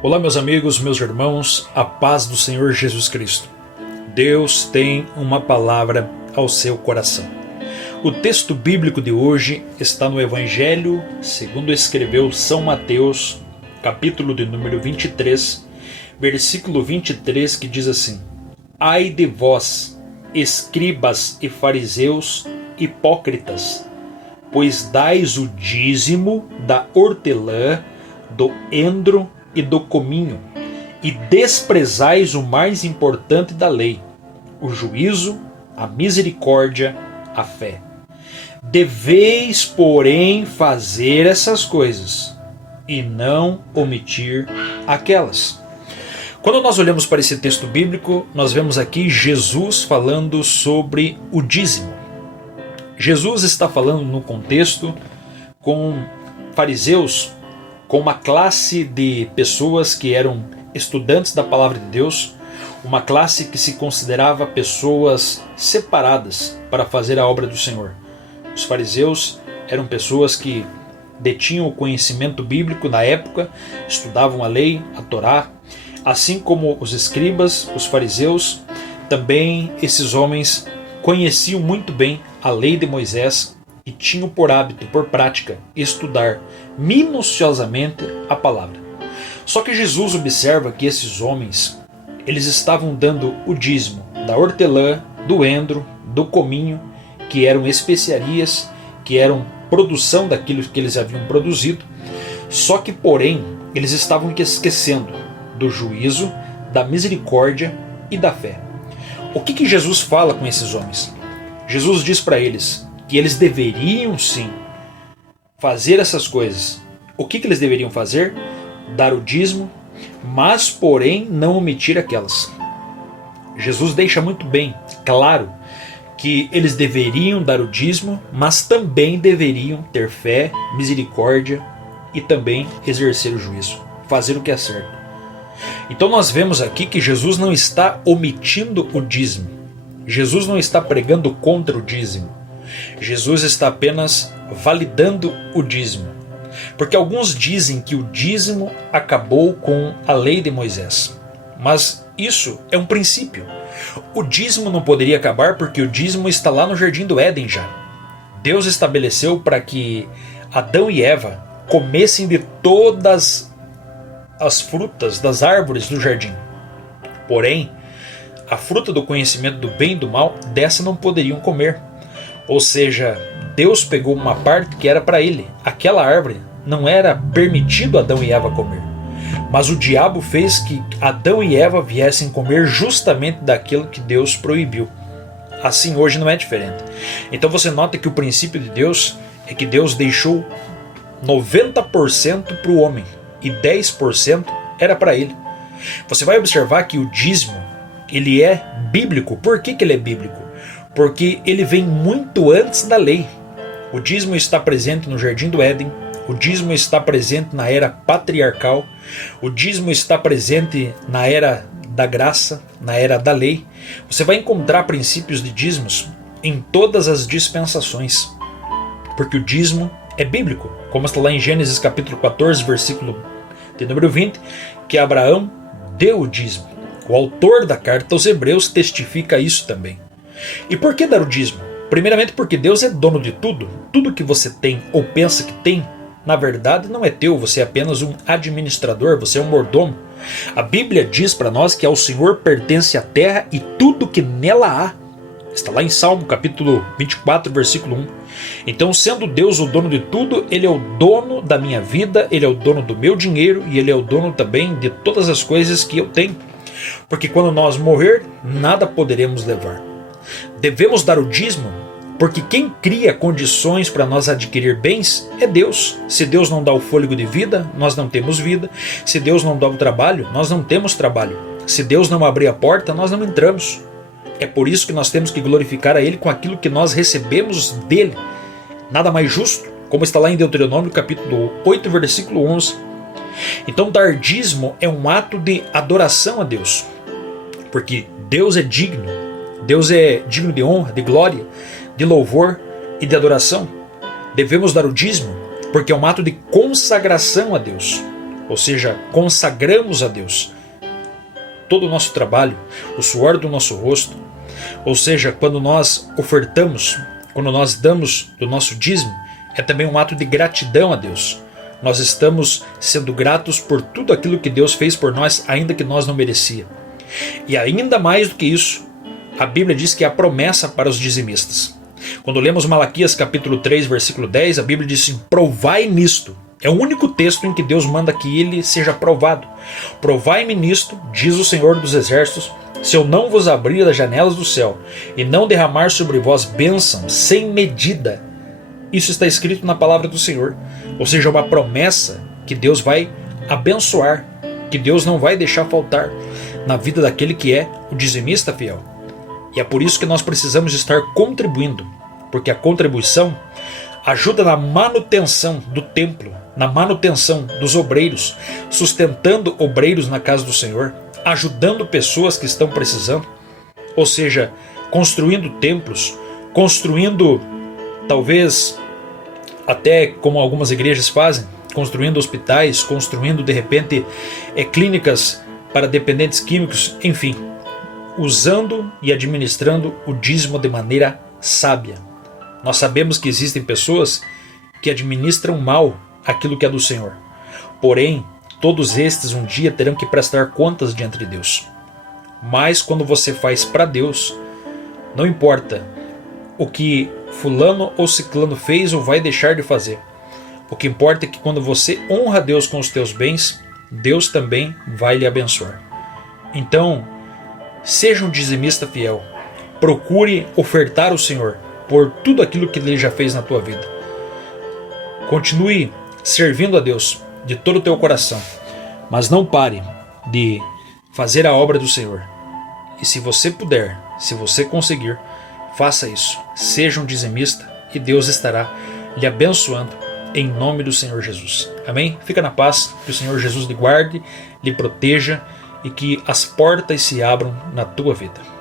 Olá, meus amigos, meus irmãos, a paz do Senhor Jesus Cristo. Deus tem uma palavra ao seu coração. O texto bíblico de hoje está no Evangelho segundo escreveu São Mateus, capítulo de número 23, versículo 23, que diz assim: Ai de vós, escribas e fariseus, hipócritas, pois dais o dízimo da hortelã, do endro e do cominho, e desprezais o mais importante da lei, o juízo, a misericórdia, a fé. Deveis, porém, fazer essas coisas, e não omitir aquelas. Quando nós olhamos para esse texto bíblico, nós vemos aqui Jesus falando sobre o dízimo. Jesus está falando no contexto com fariseus, com uma classe de pessoas que eram estudantes da palavra de Deus, uma classe que se considerava pessoas separadas para fazer a obra do Senhor. Os fariseus eram pessoas que detinham o conhecimento bíblico na época, estudavam a lei, a Torá, assim como os escribas, os fariseus, também esses homens conheciam muito bem a lei de Moisés e tinham por hábito, por prática, estudar minuciosamente a palavra. Só que Jesus observa que esses homens, eles estavam dando o dízimo da hortelã, do endro, do cominho, que eram especiarias, que eram produção daquilo que eles haviam produzido, só que, porém, eles estavam esquecendo do juízo, da misericórdia e da fé. O que Jesus fala com esses homens? Jesus diz para eles que eles deveriam sim fazer essas coisas. O que eles deveriam fazer? Dar o dízimo, mas porém não omitir aquelas. Jesus deixa muito bem claro que eles deveriam dar o dízimo, mas também deveriam ter fé, misericórdia e também exercer o juízo, fazer o que é certo. Então nós vemos aqui que Jesus não está omitindo o dízimo. Jesus não está pregando contra o dízimo. Jesus está apenas validando o dízimo. Porque alguns dizem que o dízimo acabou com a lei de Moisés. Mas isso é um princípio. O dízimo não poderia acabar porque o dízimo está lá no Jardim do Éden já. Deus estabeleceu para que Adão e Eva comessem de todas as frutas das árvores do jardim. Porém, a fruta do conhecimento do bem e do mal, dessa não poderiam comer. Ou seja, Deus pegou uma parte que era para ele. Aquela árvore não era permitido Adão e Eva comer. Mas o diabo fez que Adão e Eva viessem comer justamente daquilo que Deus proibiu. Assim hoje não é diferente. Então você nota que o princípio de Deus é que Deus deixou 90% para o homem e 10% era para ele. Você vai observar que o dízimo, ele é bíblico. Por que ele é bíblico? Porque ele vem muito antes da lei. O dízimo está presente no Jardim do Éden, o dízimo está presente na era patriarcal, o dízimo está presente na era da graça, na era da lei. Você vai encontrar princípios de dízimos em todas as dispensações, porque o dízimo é bíblico, como está lá em Gênesis capítulo 14, versículo de número 20, que Abraão deu o dízimo. O autor da carta aos Hebreus testifica isso também. E por que dar o dízimo? Primeiramente porque Deus é dono de tudo. Tudo que você tem ou pensa que tem, na verdade não é teu, você é apenas um administrador, você é um mordomo. A Bíblia diz para nós que ao Senhor pertence a terra e tudo que nela há. Está lá em Salmo capítulo 24, versículo 1. Então, sendo Deus o dono de tudo, Ele é o dono da minha vida, Ele é o dono do meu dinheiro e Ele é o dono também de todas as coisas que eu tenho. Porque quando nós morrer, nada poderemos levar. Devemos dar o dízimo, porque quem cria condições para nós adquirir bens é Deus. Se Deus não dá o fôlego de vida, nós não temos vida. Se Deus não dá o trabalho, nós não temos trabalho. Se Deus não abrir a porta, nós não entramos. É por isso que nós temos que glorificar a Ele com aquilo que nós recebemos dEle. Nada mais justo, como está lá em Deuteronômio capítulo 8, versículo 11. Então dar dízimo é um ato de adoração a Deus, porque Deus é digno de honra, de glória, de louvor e de adoração. Devemos dar o dízimo porque é um ato de consagração a Deus. ou seja, consagramos a Deus todo o nosso trabalho, o suor do nosso rosto, ou seja, quando nós ofertamos, quando nós damos do nosso dízimo, é também um ato de gratidão a Deus. Nós estamos sendo gratos por tudo aquilo que Deus fez por nós, ainda que nós não merecíamos. E ainda mais do que isso, a Bíblia diz que há promessa para os dizimistas. Quando lemos Malaquias capítulo 3, versículo 10, a Bíblia diz assim: provai nisto. É o único texto em que Deus manda que ele seja provado. Provai-me nisto, diz o Senhor dos Exércitos, se eu não vos abrir as janelas do céu e não derramar sobre vós bênção sem medida. Isso está escrito na palavra do Senhor. Ou seja, uma promessa que Deus vai abençoar, que Deus não vai deixar faltar na vida daquele que é o dizimista fiel. E é por isso que nós precisamos estar contribuindo, porque a contribuição ajuda na manutenção do templo, na manutenção dos obreiros, sustentando obreiros na casa do Senhor, ajudando pessoas que estão precisando, ou seja, construindo templos, construindo, talvez até como algumas igrejas fazem, construindo hospitais, construindo de repente clínicas para dependentes químicos, enfim, usando e administrando o dízimo de maneira sábia. Nós sabemos que existem pessoas que administram mal aquilo que é do Senhor. Porém, todos estes um dia terão que prestar contas diante de Deus. Mas quando você faz para Deus, não importa o que fulano ou ciclano fez ou vai deixar de fazer. O que importa é que quando você honra Deus com os teus bens, Deus também vai lhe abençoar. Então, seja um dizimista fiel. Procure ofertar ao Senhor por tudo aquilo que Ele já fez na tua vida. Continue servindo a Deus de todo o teu coração, mas não pare de fazer a obra do Senhor. E se você puder, se você conseguir, faça isso. Seja um dizimista e Deus estará lhe abençoando em nome do Senhor Jesus. Amém? Fica na paz, que o Senhor Jesus lhe guarde, lhe proteja e que as portas se abram na tua vida.